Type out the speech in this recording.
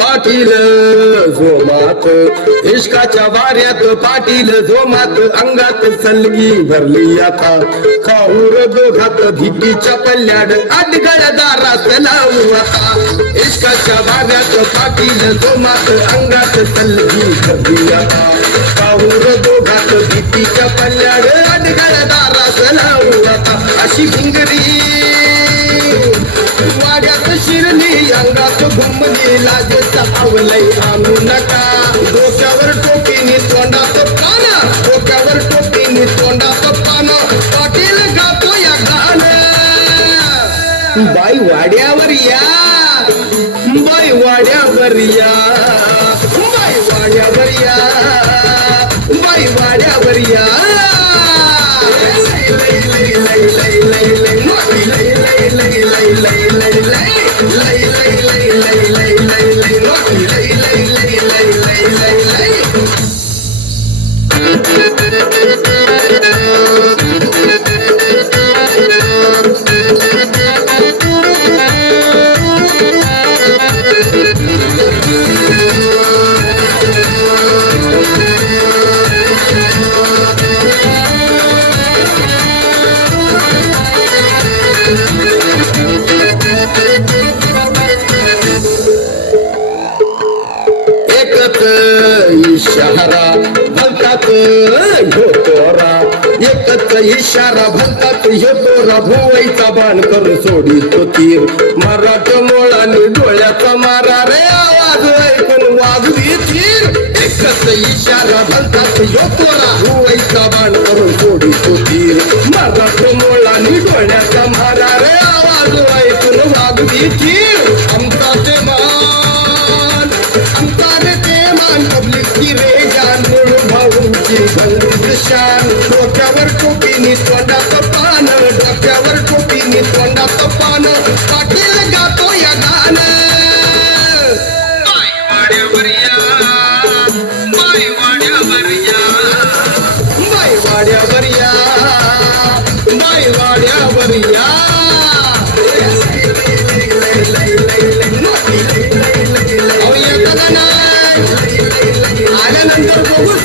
पाटील जोमात, इश्काच्या वाऱ्यात पाटील जोमात, अंगात सलगी भरली आता, खाऊर दोघात भीतीच्या पल्ल्याड अडगळ दारात लावू आता. इश्काच्या वाऱ्यात पाटील जोमात, अंगात सलगी भरली आता, खाऊर दोघात भीतीच्या पल्ल्याड अडगळ दारात लावू आता. अशी भिंगरी वाड्यात शिरली, अंगात घुमली, लाजेचा आवलय आणू नका. डोक्यावर टोपीनी तोंडात पान, डोक्यावर टोपीनी तोंडात पान, पाटील गातो या गाणं. बाई वाड्यावर या, बाई वाड्यावर या, बाई वाड्यावर या, बाई वाड्यावर या. इशारा भलतात ह्यो तोरा, एकच इशारा भलतात ह्यो तोरा, भुवईचा बाण करून सोडितो तीर, मराठ मोळाने डोळ्याचा मारा रे, आवाज ऐकून वाजवी तीर. एकच इशारा भलतात ह्यो तोरा, भुवईचा बाण करून सोडितो तीर, मराठ मोळाने डोळ्याचा मारा रे, आवाज ऐकून वाजवी तीर. आमचा ते मान, आमचा ते मान, पब्लिकची रे जान, मुळू भाऊंची भलती शान. डोक्यावर टोपीनी तोंडात पान, डोक्यावर टोपीनी तोंडात पान, पाटील गातो या गाणं. बाई वाड्यावर या, बाई वाड्यावर या, बाई वाड्यावर या, बाई वाड्यावर या. आल्यानंतर बघू